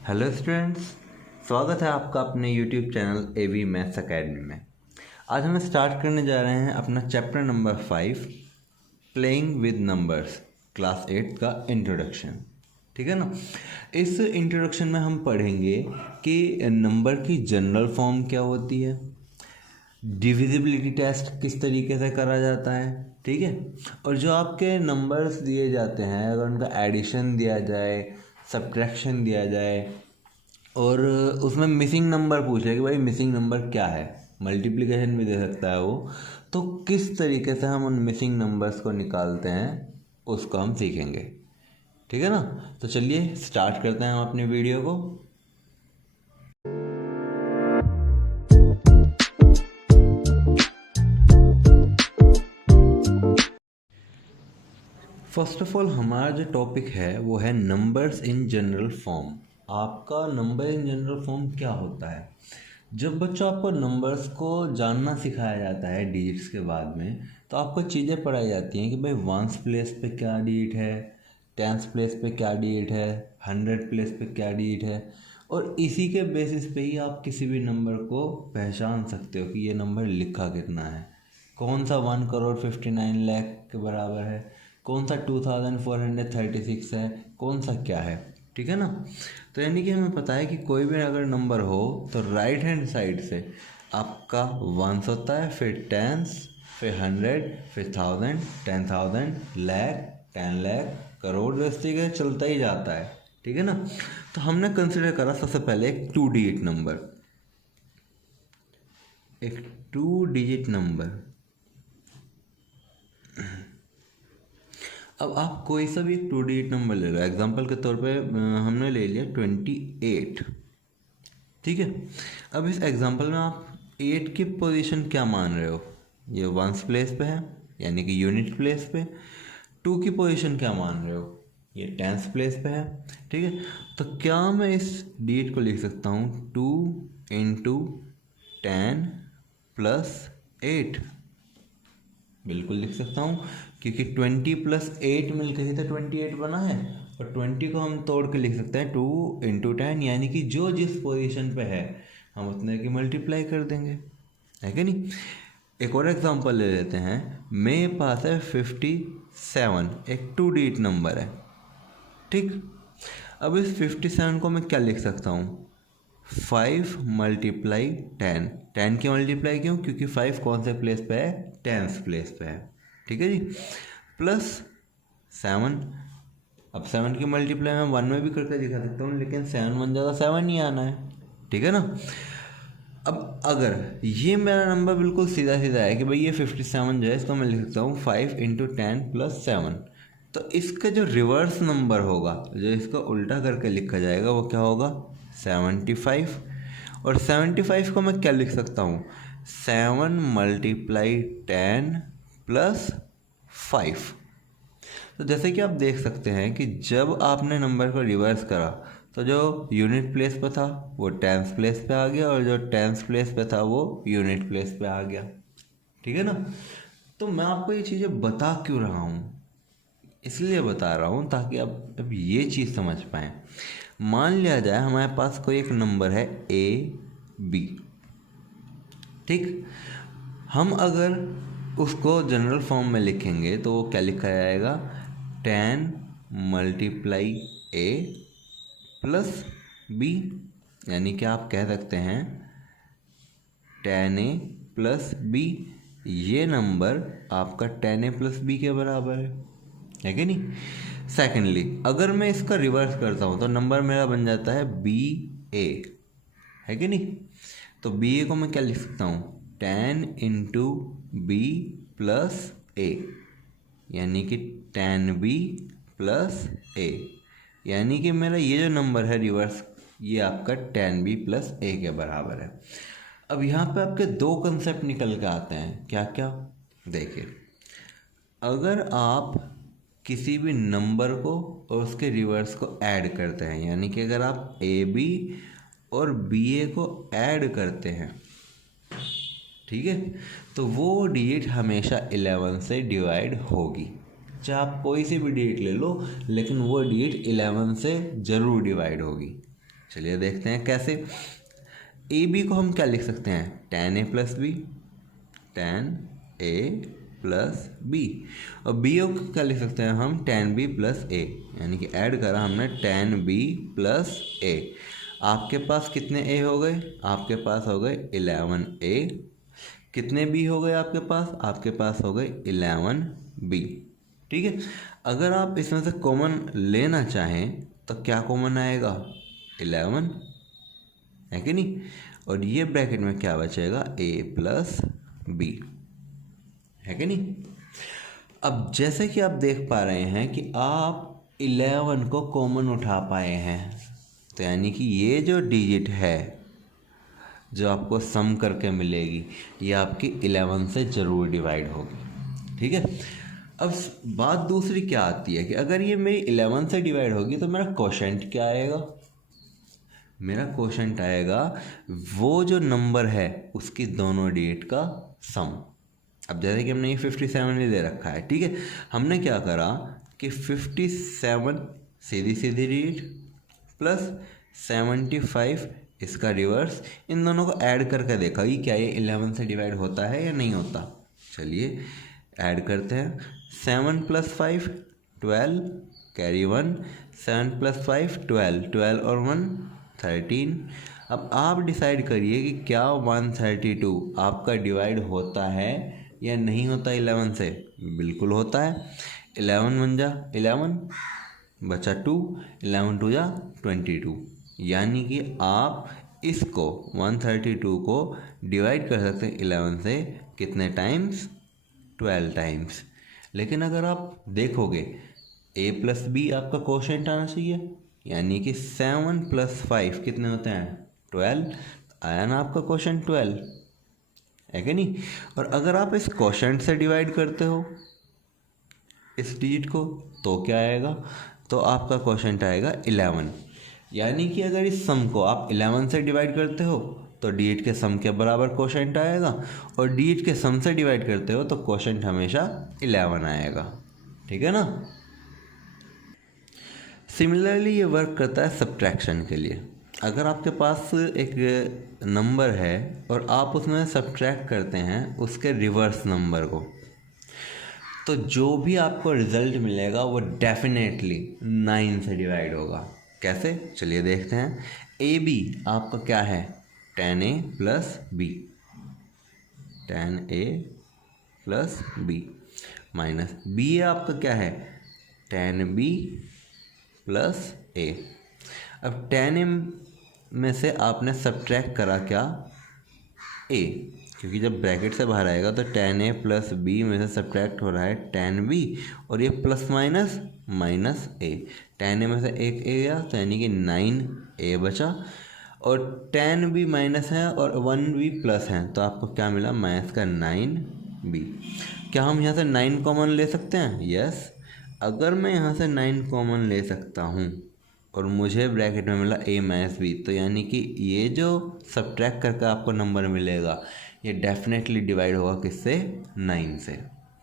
Hello students, स्वागत है आपका अपने YouTube channel AV Maths Academy में। आज हम स्टार्ट करने जा रहे हैं अपना chapter number 5 playing with numbers, class 8 का इंट्रोडक्शन। ठीक है ना। इस इंट्रोडक्शन में हम पढ़ेंगे कि नंबर की जनरल फॉर्म क्या होती है, डिविजिबिलिटी टेस्ट किस तरीके से करा जाता है, ठीक है। और जो आपके नंबर्स दिए जाते हैं, अगर उनका एडिशन दिया जाए, सब्ट्रैक्शन दिया जाए और उसमें मिसिंग नंबर पूछे कि भाई मिसिंग नंबर क्या है, मल्टीप्लिकेशन भी दे सकता है वो, तो किस तरीके से हम उन मिसिंग नंबर्स को निकालते हैं उसको हम सीखेंगे। ठीक है ना। तो चलिए स्टार्ट करते हैं हम अपनी वीडियो को। फर्स्ट ऑफ ऑल हमारा जो टॉपिक है वो है नंबर्स इन जनरल फॉर्म। आपका नंबर इन जनरल फॉर्म क्या होता है। जब बच्चों आपको नंबर्स को जानना सिखाया जाता है डिजिट्स के बाद में, तो आपको चीज़ें पढ़ाई जाती हैं कि भाई वंस प्लेस पे क्या डिजिट है, टेंस प्लेस पे क्या डिजिट है, 100 प्लेस पे क्या डिजिट है, और इसी के बेसिस पे ही आप किसी भी नंबर को पहचान सकते हो कि ये नंबर लिखा कितना है। कौन सा 1,59,00,000 के बराबर है, कौन सा 2,436 है, कौन सा क्या है। ठीक है ना। तो यानी कि हमें पता है कि कोई भी अगर नंबर हो तो राइट हैंड साइड से आपका वंस होता है, फिर टेंस, फिर 100, फिर 1000, 10,000, लाख, 10 लाख, करोड़, दस्ती का चलता ही जाता है। ठीक है ना। तो हमने कंसिडर करा सबसे पहले एक 2 डिजिट नंबर, एक 2 डिजिट नंबर। अब आप कोई सा भी एक 2 डिजिट नंबर ले लो। एग्जांपल के तौर पे हमने ले लिया 28। ठीक है। अब इस एग्जांपल में आप 8 की पोजीशन क्या मान रहे हो, ये वंस प्लेस पे है यानी कि यूनिट प्लेस पे। 2 की पोजीशन क्या मान रहे हो, ये टेंस प्लेस पे है। ठीक है। तो क्या मैं इस डिजिट को लिख सकता हूँ 2 इंटू 10 प्लस 8। बिल्कुल लिख सकता हूँ, क्योंकि 20 प्लस 8 मिलकर ही तो 28 बना है। और 20 को हम तोड़ के लिख सकते हैं 2 इंटू 10, यानी कि जो जिस पोजीशन पे है हम उतने की मल्टीप्लाई कर देंगे, है कि नहीं। एक और एग्जांपल ले लेते हैं। मेरे पास है 57, एक 2 डिजिट नंबर है। ठीक। अब इस 57 को मैं क्या लिख सकता हूँ, 5 मल्टीप्लाई 10। 10 की मल्टीप्लाई क्यों, क्योंकि 5 कौन से प्लेस पे है, टेंस प्लेस पे है। ठीक है जी। प्लस 7। अब 7 की मल्टीप्लाई मैं 1 में भी करके दिखा सकता हूँ, लेकिन 7 बन जाएगा, 7 ही आना है। ठीक है ना। अब अगर ये मेरा नंबर बिल्कुल सीधा सीधा है कि भाई ये 57 जो है, इसको मैं लिख सकता हूँ 5 इंटू 10 प्लस 7। तो इसका जो रिवर्स नंबर होगा, जो इसको उल्टा करके लिखा जाएगा, वो क्या होगा, 75। और 75 को मैं क्या लिख सकता हूँ, 7 मल्टीप्लाई 10 प्लस 5। तो जैसे कि आप देख सकते हैं कि जब आपने नंबर को रिवर्स करा तो जो यूनिट प्लेस पे था वो टेंस प्लेस पे आ गया, और जो टेंस प्लेस पे था वो यूनिट प्लेस पे आ गया। ठीक है ना। तो मैं आपको ये चीज़ें बता क्यों रहा हूँ, इसलिए बता रहा हूँ ताकि आप अब ये चीज़ समझ पाएँ। मान लिया जाए हमारे पास कोई एक नंबर है AB। ठीक। हम अगर उसको जनरल फॉर्म में लिखेंगे तो वो क्या लिखा जाएगा, 10 मल्टीप्लाई A प्लस B, यानी कि आप कह सकते हैं 10A प्लस B। ये नंबर आपका 10A प्लस B के बराबर है कि नहीं। सेकेंडली अगर मैं इसका रिवर्स करता हूँ तो नंबर मेरा बन जाता है BA, है कि नहीं। तो BA को मैं क्या लिख सकता हूँ, 10 इंटू B प्लस A, यानी कि 10B प्लस A, यानी कि मेरा ये जो नंबर है रिवर्स, ये आपका 10B प्लस A के बराबर है। अब यहाँ पे आपके दो कंसेप्ट निकल के आते हैं, क्या क्या, देखिए। अगर आप किसी भी नंबर को और उसके रिवर्स को ऐड करते हैं, यानी कि अगर आप AB और BA को ऐड करते हैं, ठीक है, तो वो डिजिट हमेशा 11 से डिवाइड होगी। चाहे आप कोई सी भी डिजिट ले लो, लेकिन वो डिजिट 11 से ज़रूर डिवाइड होगी। चलिए देखते हैं कैसे। ए बी को हम क्या लिख सकते हैं, tan a plus B, tan a plus B. और बी को क्या लिख सकते हैं हम, tan b प्लस a, यानी कि ऐड करा हमने tan b प्लस a। आपके पास कितने a हो गए, आपके पास हो गए 11a। कितने b हो गए आपके पास हो गए 11b। ठीक है, अगर आप इसमें से कॉमन लेना चाहें तो क्या कॉमन आएगा, 11, है कि नहीं। और ये ब्रैकेट में क्या बचेगा, a प्लस बी, है कि नहीं। अब जैसे कि आप देख पा रहे हैं कि आप 11 को कॉमन उठा पाए हैं, तो यानी कि ये जो डिजिट है जो आपको सम करके मिलेगी ये आपकी 11 से ज़रूर डिवाइड होगी। ठीक है, अब बात दूसरी क्या आती है कि अगर ये मेरी 11 से डिवाइड होगी तो मेरा कोशेंट क्या आएगा, मेरा कोशेंट आएगा वो जो नंबर है उसकी दोनों डिजिट का सम। अब जैसे कि हमने ये 57 ही दे रखा है, ठीक है, हमने क्या करा कि 57 सीधी सीधी डिजिट प्लस 75 इसका रिवर्स, इन दोनों को ऐड करके देखा कि क्या ये 11 से डिवाइड होता है या नहीं होता। चलिए ऐड करते हैं, 7 प्लस 5 12, कैरी 1, 7 प्लस 5 12, 12 और 1 13। अब आप डिसाइड करिए कि क्या 132 आपका डिवाइड होता है या नहीं होता 11 से। बिल्कुल होता है, 11 1 जा 11 बचा 2, 11 2 जा 22, यानी कि आप इसको 132 को डिवाइड कर सकते हैं 11 से कितने टाइम्स, 12 टाइम्स। लेकिन अगर आप देखोगे a प्लस बी आपका कोशेंट आना चाहिए, यानी कि 7 प्लस 5 कितने होते हैं 12, आया ना आपका कोशेंट 12, है कि नहीं। और अगर आप इस कोशेंट से डिवाइड करते हो इस डिजिट को तो क्या आएगा, तो आपका कोशेंट आएगा 11। यानी कि अगर इस सम को आप 11 से डिवाइड करते हो तो डिजिट के सम के बराबर कोशेंट आएगा, और डिजिट के सम से डिवाइड करते हो तो कोशेंट हमेशा 11 आएगा। ठीक है ना। सिमिलरली ये वर्क करता है सब्ट्रैक्शन के लिए। अगर आपके पास एक नंबर है और आप उसमें सब्ट्रैक्ट करते हैं उसके रिवर्स नंबर को, तो जो भी आपको रिजल्ट मिलेगा वो डेफिनेटली 9 से डिवाइड होगा। कैसे, चलिए देखते हैं। ए बी आपका क्या है, tan a plus B, tan a plus B, minus B आपका क्या है, tan b प्लस a। अब tan a में से आपने सब्ट्रैक्ट करा क्या, a, क्योंकि जब ब्रैकेट से बाहर आएगा तो tan a प्लस बी में से सब्ट्रैक्ट हो रहा है tan b, और ये plus minus minus a। tan a में से एक a गया तो यानी कि 9a बचा, और tan b माइनस है और 1b प्लस है तो आपको क्या मिला, माइनस का 9b। क्या हम यहाँ से 9 कॉमन ले सकते हैं, यस। अगर मैं यहाँ से 9 कॉमन ले सकता हूँ और मुझे ब्रैकेट में मिला a माइनस बी, तो यानी कि ये जो सब्ट्रैक्ट करके आपको नंबर मिलेगा ये डेफिनेटली डिवाइड होगा किससे, 9 से।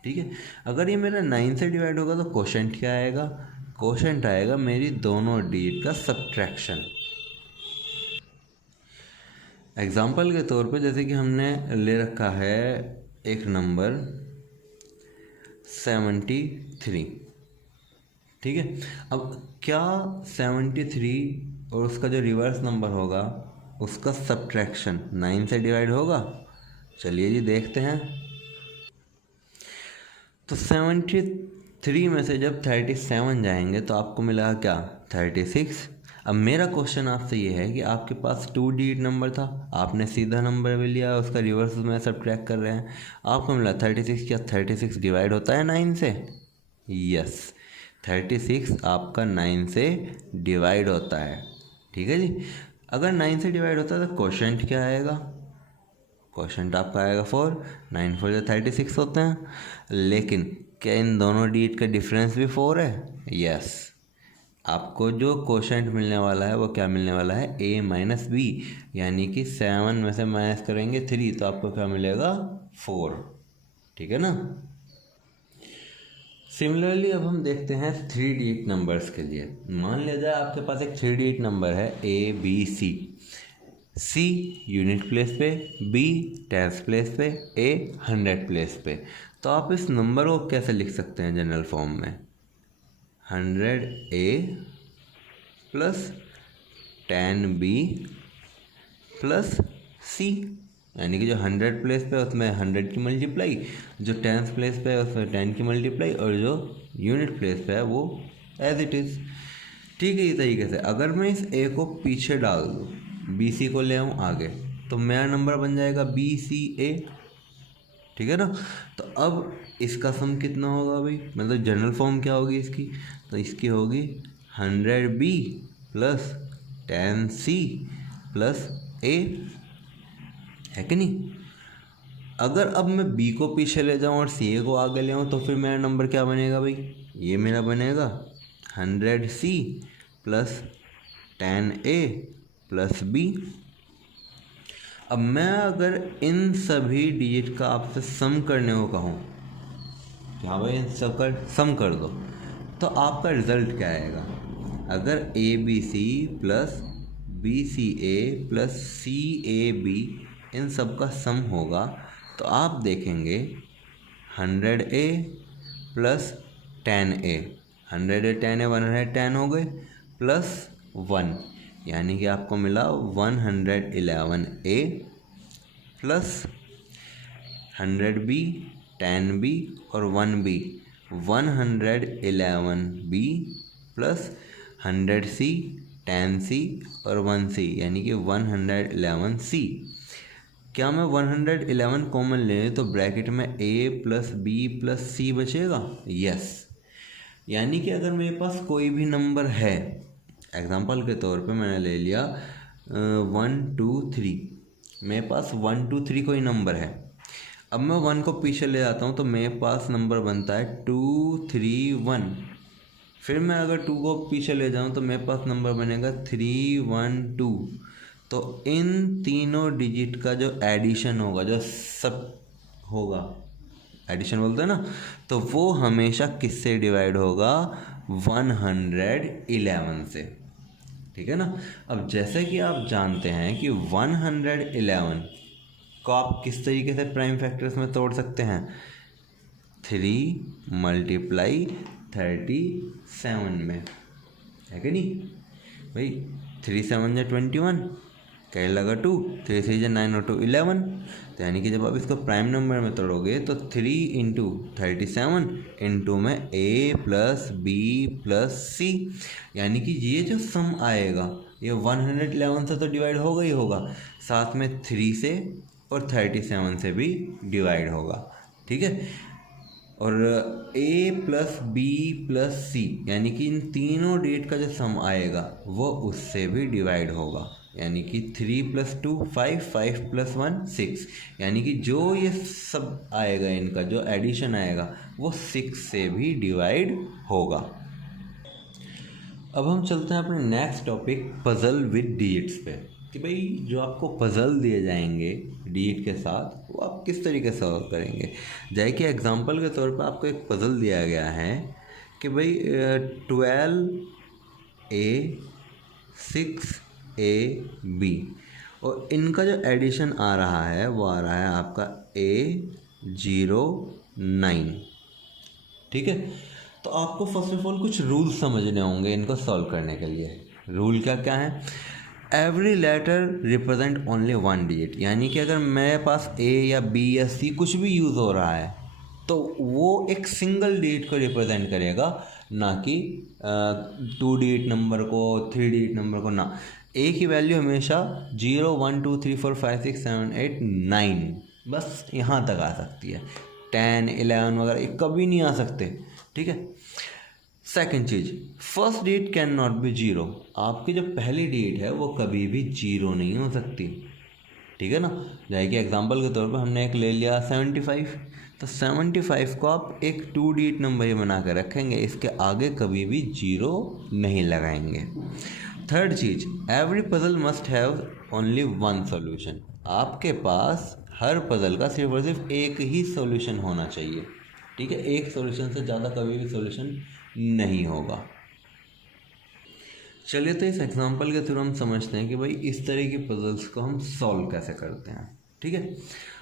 ठीक है, अगर ये मेरा 9 से डिवाइड होगा तो कोशेंट क्या आएगा, कोशेंट आएगा मेरी दोनों डिजिट का सब्ट्रैक्शन। एग्जाम्पल के तौर पे जैसे कि हमने ले रखा है एक नंबर 73, ठीक है। अब क्या 73 और उसका जो रिवर्स नंबर होगा उसका सब्ट्रैक्शन 9 से डिवाइड होगा, चलिए जी देखते हैं। तो 73 में से जब 37 जाएंगे तो आपको मिलेगा क्या, 36। अब मेरा क्वेश्चन आपसे ये है कि आपके पास 2 डिजिट नंबर था, आपने सीधा नंबर भी लिया, उसका रिवर्स में सब्ट्रैक्ट कर रहे हैं, आपको मिला 36। क्या 36 डिवाइड होता है 9 से, यस, 36 आपका 9 से डिवाइड होता है। ठीक है जी, अगर 9 से डिवाइड होता है तो कोशेंट क्या आएगा, कोशेंट आपका आएगा 4, 9 4 36 होते हैं। लेकिन क्या इन दोनों डिजिट का डिफरेंस भी 4 है, यस। आपको जो कोशेंट मिलने वाला है वो क्या मिलने वाला है, a माइनस बी, यानी कि 7 में से माइनस करेंगे 3 तो आपको क्या मिलेगा, 4। ठीक है ना। सिमिलरली अब हम देखते हैं 3 डिजिट नंबर्स के लिए। मान लिया जाए आपके पास एक 3 डिजिट नंबर है ABC, C यूनिट प्लेस पे, B टेंस प्लेस पे, A 100 प्लेस पे। तो आप इस नंबर को कैसे लिख सकते हैं जनरल फॉर्म में? 100A plus 10B plus C, यानी कि जो 100 प्लेस पे उसमें 100 की मल्टीप्लाई, जो टेंस प्लेस पे है उसमें 10 की मल्टीप्लाई, और जो यूनिट प्लेस पे है वो एज इट इज़। ठीक है, इस तरीके से अगर मैं इस A को पीछे डाल दूँ, BC को ले आऊँ आगे, तो मेरा नंबर बन जाएगा BCA। ठीक है ना। तो अब इसका सम कितना होगा भाई, मतलब जनरल फॉर्म क्या होगी इसकी? तो इसकी होगी 100B plus 10C plus A, है कि नहीं। अगर अब मैं B को पीछे ले जाऊँ और CA को आगे ले आऊँ, तो फिर मेरा नंबर क्या बनेगा भाई? ये मेरा बनेगा 100C plus 10A plus B। अब मैं अगर इन सभी डिजिट का आपसे सम करने को कहूँ, हाँ भाई इन सब का सम कर दो, तो आपका रिजल्ट क्या आएगा? अगर ABC plus BCA plus CAB इन सब का सम होगा, तो आप देखेंगे 100A plus 10A, 100A 10A 110 हो गए, प्लस 1, यानी कि आपको मिला 111A प्लस 100B 10B और 1B 111B plus 100C 10C और 1C, यानी कि 111C। क्या मैं 111 कॉमन ले तो ब्रैकेट में A plus B plus C बचेगा? यस। यानी कि अगर मेरे पास कोई भी नंबर है, एग्जांपल के तौर पे मैंने ले लिया 1 2 3, मेरे पास 1 2 3 कोई नंबर है। अब मैं 1 को पीछे ले जाता हूँ तो मेरे पास नंबर बनता है 2 3 1। फिर मैं अगर 2 को पीछे ले जाऊँ तो मेरे पास नंबर बनेगा 3 1 2। तो इन तीनों डिजिट का जो एडिशन होगा, जो सब होगा, एडिशन बोलते हैं ना, तो वो हमेशा किससे डिवाइड होगा? 111 से। ठीक है ना। अब जैसे कि आप जानते हैं कि 111 को आप किस तरीके से प्राइम फैक्टर्स में तोड़ सकते हैं? 3 मल्टीप्लाई 37 में, है कि नहीं भाई? 3 7 जा 21, कैरी लगा 2, 3 3 जा 9 और 2 11। तो यानी कि जब आप इसको प्राइम नंबर में तोड़ोगे तो 3 इंटू 37 इंटू में A plus B plus C, यानी कि ये जो सम आएगा ये 111 से तो डिवाइड होगा ही होगा, साथ में 3 से और 37 से भी डिवाइड होगा। ठीक है। और A plus B plus C, यानी कि इन तीनों डेट का जो सम आएगा वो उससे भी डिवाइड होगा, यानी कि 3 प्लस 2 5, 5 प्लस 1 6, यानी कि जो ये सब आएगा इनका जो एडिशन आएगा वो 6 से भी डिवाइड होगा। अब हम चलते हैं अपने next topic puzzle with digits पे, कि भाई जो आपको पजल दिए जाएंगे डिजिट के साथ वो आप किस तरीके से सॉल्व करेंगे। जैसे कि एग्जांपल के तौर पर आपको एक पजल दिया गया है कि भाई 12A 6AB, और इनका जो एडिशन आ रहा है वो आ रहा है आपका A09। ठीक है। तो आपको फर्स्ट ऑफ ऑल कुछ रूल समझने होंगे इनको सॉल्व करने के लिए। रूल क्या क्या है? Every letter represent only 1 digit, यानी कि अगर मेरे पास A या B या C कुछ भी यूज़ हो रहा है तो वो एक सिंगल डिजिट को रिप्रेजेंट करेगा, ना कि 2 डिजिट नंबर को, 3 डिजिट नंबर को, ना। A की वैल्यू हमेशा 0 1 2 3 4 5 6 7 8 9 बस यहाँ तक आ सकती है। 10 11 वगैरह ये कभी नहीं आ सकते। ठीक है। सेकेंड चीज, first digit can not be 0, आपकी जो पहली डिजिट है वो कभी भी 0 नहीं हो सकती। ठीक है ना। जैसे कि एग्जांपल के तौर पर हमने एक ले लिया 75, तो 75 को आप एक 2 डिजिट नंबर ही बना कर रखेंगे, इसके आगे कभी भी 0 नहीं लगाएंगे। थर्ड चीज, every puzzle must have only 1 solution, आपके पास हर पजल का सिर्फ और सिर्फ एक ही सॉल्यूशन होना चाहिए। ठीक है, एक सॉल्यूशन से ज़्यादा कभी भी सॉल्यूशन नहीं होगा। चलिए तो इस एग्जांपल के थ्रू हम समझते हैं कि भाई इस तरह की पजल्स को हम सॉल्व कैसे करते हैं। ठीक है,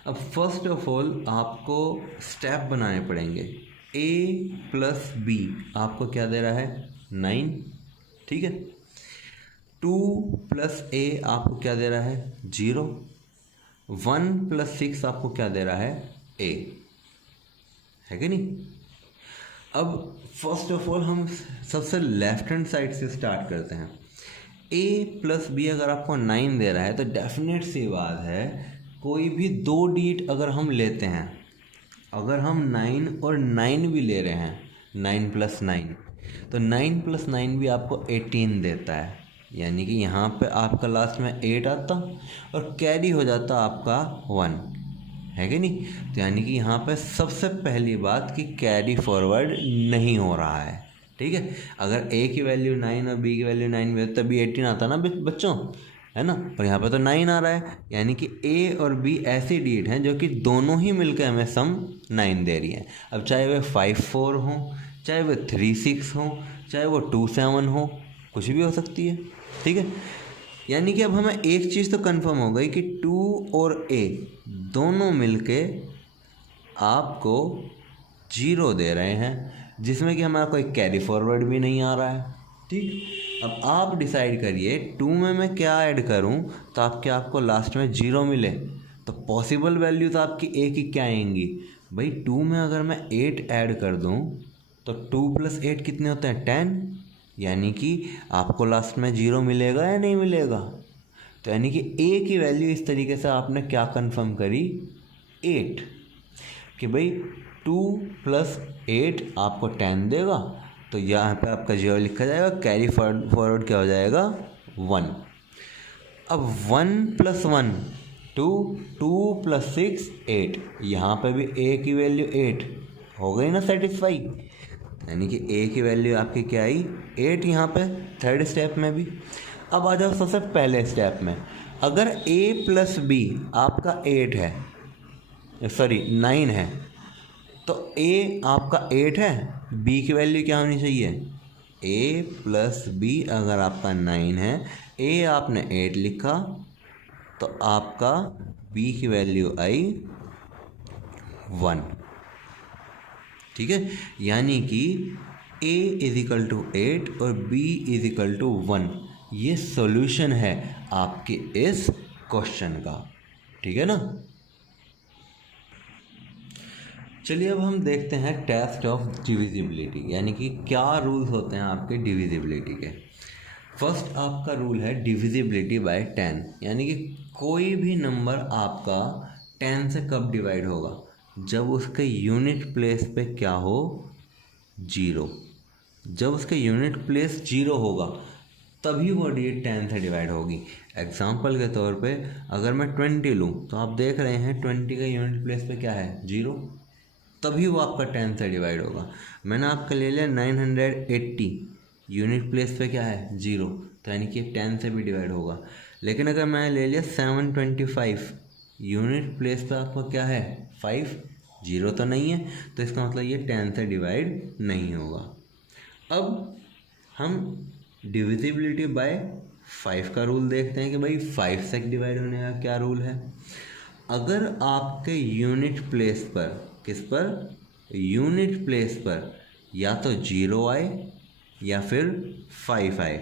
अब फर्स्ट ऑफ ऑल आपको स्टेप बनाने पड़ेंगे। a प्लस बी आपको क्या दे रहा है 9, ठीक है। 2 प्लस a आपको क्या दे रहा है 0। 1 प्लस 6 आपको क्या दे रहा है a, है कि नहीं। अब फर्स्ट ऑफ ऑल हम सबसे लेफ्ट हैंड साइड से स्टार्ट करते हैं। a प्लस बी अगर आपको 9 दे रहा है तो डेफिनेट सी बात है कोई भी दो डिजिट अगर हम लेते हैं, अगर हम 9 और 9 भी ले रहे हैं, 9 प्लस 9, तो 9 प्लस 9 भी आपको 18 देता है। यानी कि यहाँ पे आपका लास्ट में 8 आता और कैरी हो जाता आपका 1, है कि नहीं। तो यानी कि यहाँ पे सबसे पहली बात कि कैरी फॉरवर्ड नहीं हो रहा है। ठीक है, अगर a की वैल्यू 9 और b की वैल्यू 9 भी हो तभी 18 आता ना बच्चों, है ना। और यहाँ पे तो 9 आ रहा है, यानी कि a और b ऐसी डिजिट हैं जो कि दोनों ही मिलकर हमें सम 9 दे रही हैं। अब चाहे वे 5 4 हो, चाहे वे 3 6 हो, चाहे वो 2 7 हो, कुछ भी हो सकती है। ठीक है, यानी कि अब हमें एक चीज़ तो कंफर्म हो गई कि 2 और a दोनों मिलके आपको 0 दे रहे हैं, जिसमें कि हमारा कोई कैरी फॉरवर्ड भी नहीं आ रहा है। ठीक, अब आप डिसाइड करिए 2 में मैं क्या ऐड करूं तो आपको लास्ट में 0 मिले। तो पॉसिबल वैल्यू तो आपकी a की क्या आएंगी भाई। 2 में अगर मैं 8 ऐड कर दूं तो 2 प्लस 8 कितने होते हैं 10, यानी कि आपको लास्ट में 0 मिलेगा या नहीं मिलेगा। तो यानी कि a की वैल्यू इस तरीके से आपने क्या कंफर्म करी 8, कि भाई 2 प्लस 8 आपको 10 देगा। तो यहाँ पे आपका 0 लिखा जाएगा, कैरी फॉरवर्ड क्या हो जाएगा 1। अब 1 प्लस 1 2, 2 प्लस 6 8, यहाँ पे भी a की वैल्यू 8 हो गई ना सेटिस्फाई। यानी कि a की वैल्यू आपकी क्या आई 8 यहाँ पे थर्ड स्टेप में भी। अब आ जाओ सबसे पहले स्टेप में, अगर a प्लस बी आपका 8 है, सॉरी 9 है, तो a आपका 8 है, b की वैल्यू क्या होनी चाहिए a प्लस बी अगर आपका 9 है, a आपने 8 लिखा तो आपका b की वैल्यू आई 1। ठीक है, यानी कि a इजिकल टू 8 और b इजिकल टू 1, ये सॉल्यूशन है आपके इस क्वेश्चन का। ठीक है ना। चलिए अब हम देखते हैं टेस्ट ऑफ डिविजिबिलिटी, यानी कि क्या रूल्स होते हैं आपके डिविजिबिलिटी के। फर्स्ट आपका रूल है डिविजिबिलिटी बाय 10, यानी कि कोई भी नंबर आपका 10 से कब डिवाइड होगा, जब उसके यूनिट प्लेस पे क्या हो 0। जब उसके यूनिट प्लेस 0 होगा तभी वो डिजिट 10 से डिवाइड होगी। एग्जाम्पल के तौर पे अगर मैं 20 लूँ तो आप देख रहे हैं 20 का यूनिट प्लेस पे क्या है 0, तभी वो आपका 10 से डिवाइड होगा। मैंने आपका ले लिया 980, यूनिट प्लेस पे क्या है 0, तो यानी कि 10 से भी डिवाइड होगा। लेकिन अगर मैं ले लिया 725, यूनिट प्लेस पे आपका क्या है 5, 0 तो नहीं है, तो इसका मतलब ये 10 से डिवाइड नहीं होगा। अब हम डिविजिबिलिटी बाय 5 का रूल देखते हैं कि भाई 5 से डिवाइड होने का क्या रूल है। अगर आपके यूनिट प्लेस पर, किस पर, यूनिट प्लेस पर या तो 0 आए या फिर 5 आए,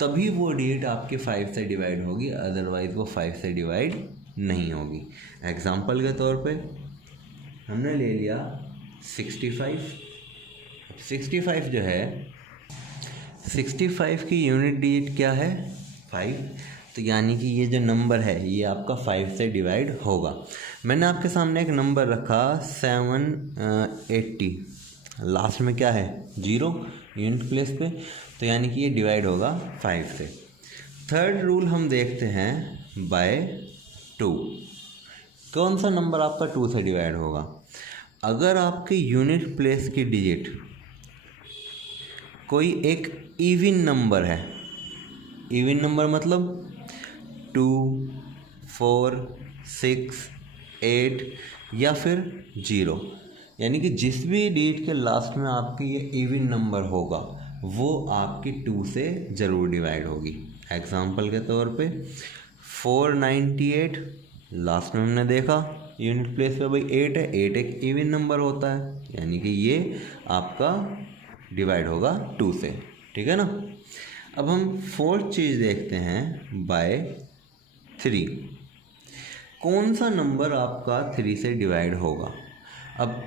तभी वो डिजिट आपके 5 से डिवाइड होगी, अदरवाइज वो 5 से डिवाइड नहीं होगी। एग्जाम्पल के तौर पे हमने ले लिया 65। 65 जो है, 65 की यूनिट डिजिट क्या है 5, तो यानी कि ये जो नंबर है ये आपका 5 से डिवाइड होगा। मैंने आपके सामने एक नंबर रखा 780, लास्ट में क्या है 0 यूनिट प्लेस पे, तो यानी कि ये डिवाइड होगा 5 से। थर्ड रूल हम देखते हैं बाय 2। कौन सा नंबर आपका 2 से डिवाइड होगा, अगर आपके यूनिट प्लेस की डिजिट कोई एक इवन नंबर है, इवन नंबर मतलब 2 4 6 8 या फिर 0, यानी कि जिस भी डिजिट के लास्ट में आपकी ये इवन नंबर होगा वो आपकी 2 से ज़रूर डिवाइड होगी। एग्जाम्पल के तौर पे 498, लास्ट में हमने देखा यूनिट प्लेस पे भाई 8 है, 8 एक इवन नंबर होता है, यानी कि ये आपका डिवाइड होगा 2 से, ठीक है ना। अब हम फोर्थ चीज़ देखते हैं बाय 3। कौन सा नंबर आपका 3 से डिवाइड होगा। अब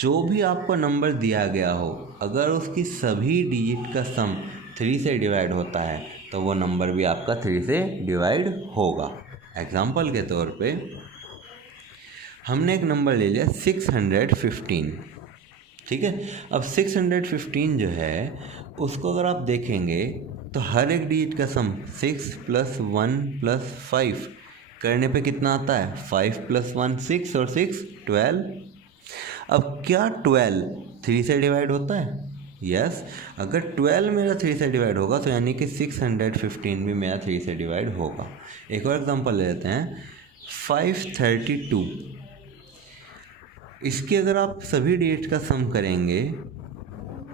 जो भी आपको नंबर दिया गया हो, अगर उसकी सभी डिजिट का सम 3 से डिवाइड होता है तो वो नंबर भी आपका 3 से डिवाइड होगा। एग्जाम्पल के तौर पे हमने एक नंबर ले लिया 615, ठीक है। अब 615 जो है उसको अगर आप देखेंगे तो हर एक डिजिट का सम 6 + 1 + 5 करने पे कितना आता है, 5 + 1 6 और 6 12। अब क्या 12 3 से डिवाइड होता है? यस, अगर 12 मेरा 3 से डिवाइड होगा तो यानी कि 615 भी मेरा 3 से डिवाइड होगा। एक और एग्जांपल ले लेते हैं 532। इसकी अगर आप सभी डिजिट का सम करेंगे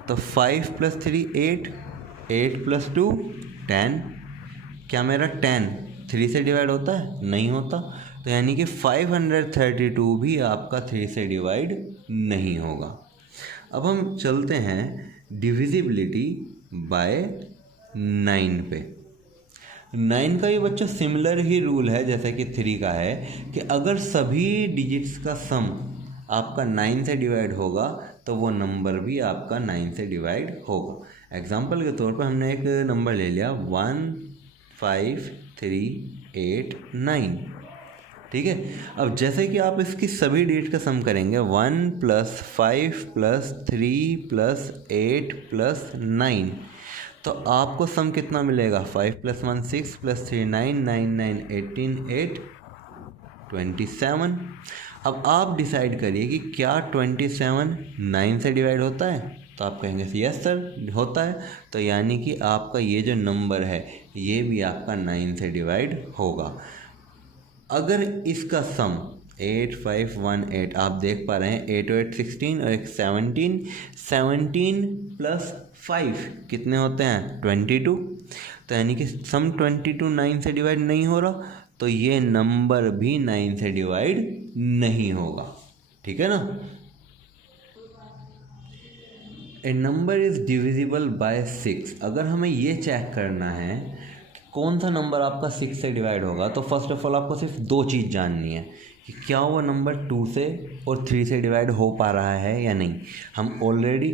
तो 5 + 3 8, 8 + 2 10। क्या मेरा 10 3 से डिवाइड होता है? नहीं होता। तो यानी कि 532 भी आपका 3 से डिवाइड नहीं होगा। अब हम चलते हैं डिविजिबिलिटी बाय 9 पे। 9 का ये बच्चों सिमिलर ही रूल है जैसे कि 3 का है कि अगर सभी डिजिट्स का सम आपका 9 से डिवाइड होगा तो वो नंबर भी आपका 9 से डिवाइड होगा। एग्जाम्पल के तौर पर हमने एक नंबर ले लिया 1 5 3 8 9, ठीक है। अब जैसे कि आप इसकी सभी डिजिट का सम करेंगे 1 + 5 + 3 + 8 + 9, तो आपको सम कितना मिलेगा, 5 + 1 6 + 3 9 9 9 18 8 27। अब आप डिसाइड करिए कि क्या 27 9 से डिवाइड होता है, तो आप कहेंगे यस सर होता है। तो यानी कि आपका ये जो नंबर है ये भी आपका 9 से डिवाइड होगा। अगर इसका सम 8 5 1 8 आप देख पा रहे हैं 8 और 8 16 और एक 17 + 5 कितने होते हैं 22। तो यानी कि सम 22 9 से डिवाइड नहीं हो रहा, तो ये नंबर भी 9 से डिवाइड नहीं होगा, ठीक है ना। ए नंबर इज़ डिविजिबल बाय 6। अगर हमें ये चेक करना है कि कौन सा नंबर आपका 6 से डिवाइड होगा, तो फर्स्ट ऑफ ऑल आपको सिर्फ 2 चीज़ जाननी है कि क्या वो नंबर 2 से और 3 से डिवाइड हो पा रहा है या नहीं। हम ऑलरेडी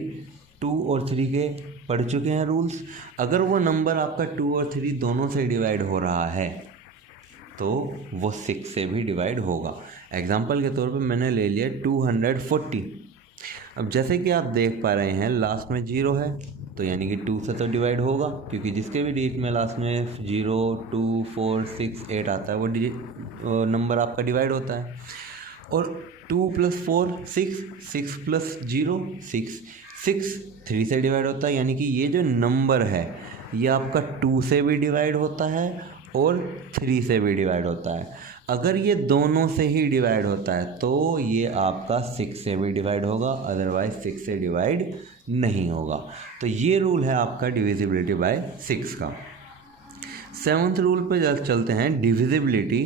2 और 3 के पढ़ चुके हैं रूल्स। अगर वो नंबर आपका 2 और 3 दोनों से डिवाइड हो रहा है तो वो 6 से भी डिवाइड होगा। एग्जाम्पल के तौर पे मैंने ले लिया 240। अब जैसे कि आप देख पा रहे हैं लास्ट में 0 है, तो यानी कि 2 से तो डिवाइड होगा, क्योंकि जिसके भी डिजिट में लास्ट में 0 2 4 6 8 आता है वो डिजिट नंबर आपका डिवाइड होता है। और 2 + 4 6 6 + 0 6 6 3 से डिवाइड होता है, यानी कि ये जो नंबर है ये आपका 2 से भी डिवाइड होता है और 3 से भी डिवाइड होता है। अगर ये दोनों से ही डिवाइड होता है तो ये आपका 6 से भी डिवाइड होगा, अदरवाइज 6 से डिवाइड नहीं होगा। तो ये रूल है आपका डिविजिबिलिटी बाय 6 का। 7th रूल पे चलते हैं डिविजिबिलिटी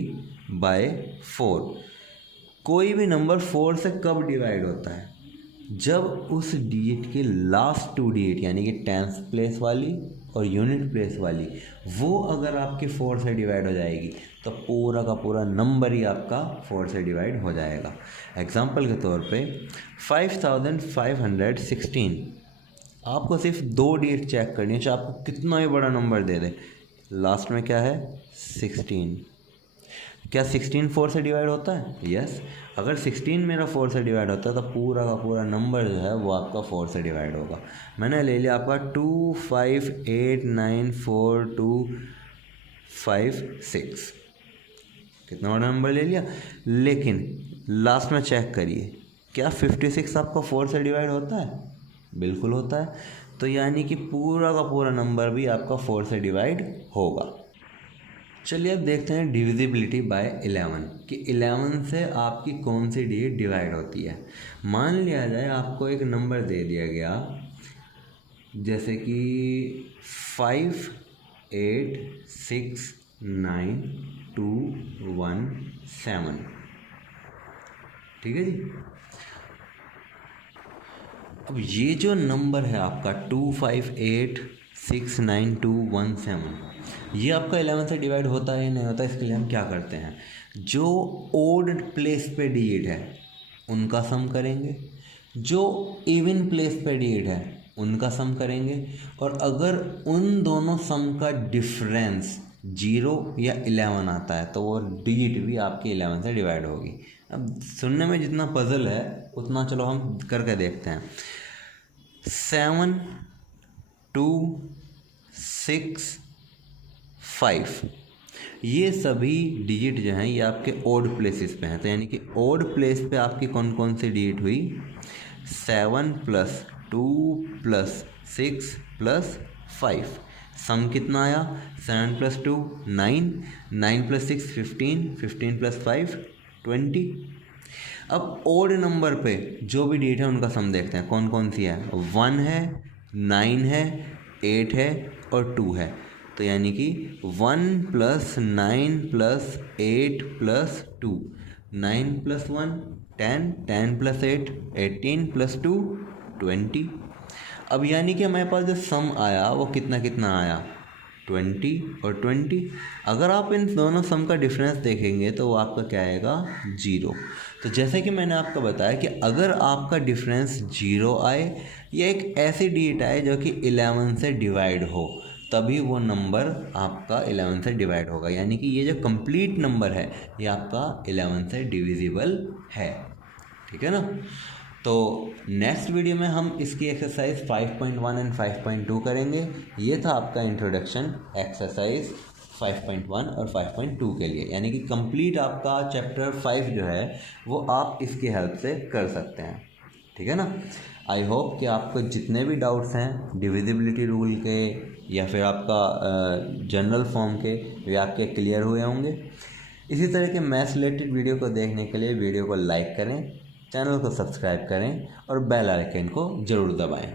बाय 4। कोई भी नंबर 4 से कब डिवाइड होता है, जब उस डिजिट के लास्ट 2 डिजिट यानी कि 10th प्लेस वाली और यूनिट प्लेस वाली वो अगर आपके 4 से डिवाइड हो जाएगी तो पूरा का पूरा नंबर ही आपका 4 से डिवाइड हो जाएगा। एग्जाम्पल के तौर पे 5516। आपको सिर्फ 2 डिजिट चेक करनी है, चाहे आपको कितना भी बड़ा नंबर दे दे, लास्ट में क्या है 16। क्या 16 4 से डिवाइड होता है? यस। अगर 16 मेरा 4 से डिवाइड होता है तो पूरा का पूरा नंबर जो है वो आपका 4 से डिवाइड होगा। मैंने ले लिया आपका 2 5 8 9 4 2 5 6। कितना बड़ा नंबर ले लिया, लेकिन लास्ट में चेक करिए क्या 56 आपका 4 से डिवाइड होता है? बिल्कुल होता है। तो यानी कि पूरा का पूरा नंबर भी आपका 4 से डिवाइड होगा। चलिए अब देखते हैं डिविजिबिलिटी बाय 11 कि 11 से आपकी कौन सी डिजिट डिवाइड होती है। मान लिया जाए आपको एक नंबर दे दिया गया, जैसे कि 5 8 6 9 2 1 7, ठीक है जी। अब ये जो नंबर है आपका 2 5 8 6 9 2 1 7, ये आपका 11 से डिवाइड होता है या नहीं होता, इसके लिए हम क्या करते हैं, जो ओड प्लेस पे डिजिट है उनका सम करेंगे, जो इवन प्लेस पे डिजिट है उनका सम करेंगे, और अगर उन दोनों सम का डिफरेंस 0 या 11 आता है तो वो डिजिट भी आपकी 11 से डिवाइड होगी। अब सुनने में जितना पजल है उतना चलो हम करके देखते हैं। 7 2 6 5, ये सभी डिजिट जो हैं ये आपके ओड प्लेसेस पे हैं, तो यानी कि ओड प्लेस पे आपकी कौन कौन सी डिजिट हुई, 7 + 2 + 6 + 5, सम कितना आया, 7 + 2 9, 9 + 6 15, 15 + 5 20। अब ओड नंबर पे जो भी डिजिट है उनका सम देखते हैं कौन कौन सी है, 1 है, 9 है, 8 है और 2 है। तो यानी कि 1 + 9 + 8 + 2, 9 + 1 10, 10 + 8 18 + 2 20। अब यानी कि हमारे पास जो सम आया वो कितना कितना आया, 20 और 20। अगर आप इन दोनों सम का डिफरेंस देखेंगे तो वो आपका क्या आएगा, 0। तो जैसे कि मैंने आपको बताया कि अगर आपका डिफरेंस 0 आए या एक ऐसी डिजिट आए जो कि 11 से डिवाइड हो, तभी वो नंबर आपका 11 से डिवाइड होगा, यानी कि ये जो कंप्लीट नंबर है ये आपका 11 से डिविजिबल है, ठीक है ना। तो नेक्स्ट वीडियो में हम इसकी एक्सरसाइज 5.1 एंड 5.2 करेंगे। ये था आपका इंट्रोडक्शन एक्सरसाइज 5.1 और 5.2 के लिए, यानी कि कंप्लीट आपका चैप्टर 5 जो है वो आप इसकी हेल्प से कर सकते हैं, ठीक है ना। आई होप कि आपको जितने भी डाउट्स हैं डिविजिबिलिटी रूल के या फिर आपका जनरल फॉर्म के, वे आपके क्लियर हुए होंगे। इसी तरह के मैथ्स रिलेटेड वीडियो को देखने के लिए वीडियो को लाइक करें, चैनल को सब्सक्राइब करें और बेल आइकन को ज़रूर दबाएं।